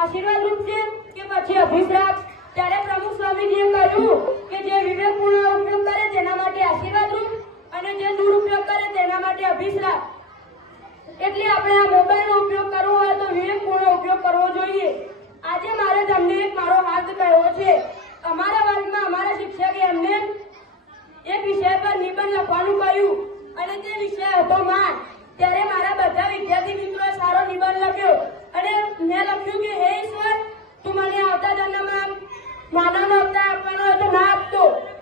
આશીર્વાદ રૂપ છે કે પછી અભિશ્રાપ ત્યારે પ્રમુખ સ્વામીજીએ કહ્યું કે જે વિવેકપૂર્ણ ઉપયોગ કરે તેના માટે આશીર્વાદ રૂપ અને જે દુરુપયોગ કરે તેના માટે અભિશ્રાપ એટલે આપણે આ મોબાઈલનો ઉપયોગ કરવો હોય તો વિવેકપૂર્ણ ઉપયોગ કરવો જોઈએ. આજે મારે તમને એક મારો હાથ કહેવો છે. અમારા વર્ગમાં અમારા શિક્ષકે અમને એક વિષય પર નિબંધ લખવાનું કહ્યું અને તે વિષય હતો માન.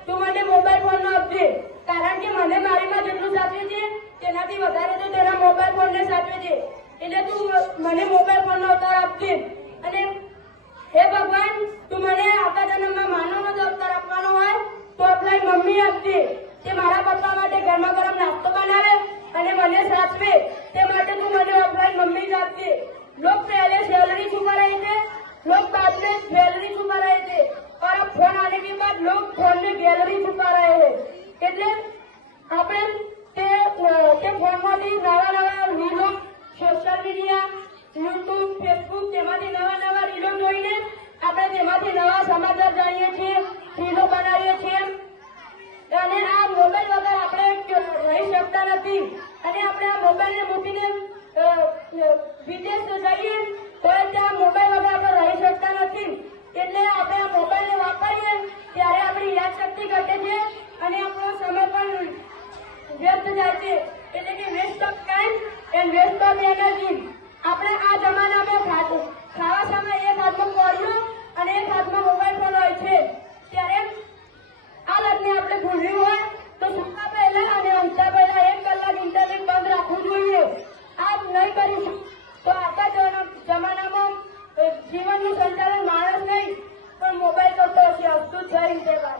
તું મને મોબાઈલ ફોન નો આપજે કારણ કે મને મારીમાં જેટલું સાચવે છે, તેનાથી વધારે તો તેના મોબાઈલ ફોન ને સાચવે છે. એટલે તું મને મોબાઈલ ફોન નો અવતાર આપજે. અને હે ભગવાન, તું મને આવતા જન્મમાં માનવનો જો અવતાર આપવાનો હોય, તો આપણી મમ્મી આપજે. તે મારા પપ્પા માટે ગરમા ગરમ નાસ્તો બનાવે અને મને સાચવે. તે માટે તું મને ઓફલાઈન મમ્મી ગેલેરી જતા રહે છે. એટલે આપણે તે તે ફોનમાંથી નવા નવા રીલો સોશિયલ મીડિયા યુટ્યુબ ફેસબુક તેમાંથી નવા નવા રીલો જોઈને આપણે તેમાંથી નવા સમાચાર જાણીએ છીએ રીલો બનાવીએ છીએ. અને આ મોબાઈલ વગર આપણે રહી શકતા નથી. અને આપણે આ મોબાઈલને મૂકીને વિદેશ જઈએ એન્ડ વેસ્ટ ઓફ એનર્જી આપણે આ જમાનામાં ખાવા સમય એક હાથમાં કોળિયો અને એક હાથમાં મોબાઈલ ફોન હોય છે. ત્યારે આ લગ્ન આપણે ભૂલ્યું હોય તો સૂતા પહેલા અને ઊંચા પહેલા એક કલાક ઇન્ટરનેટ બંધ રાખવું જોઈએ. આ નહીં કરીશું. તો આખા જમાનામાં જીવનનું સંચાલન માણસ નહીં, પણ મોબાઈલ કરતો હશે. અસ્તુ જય જય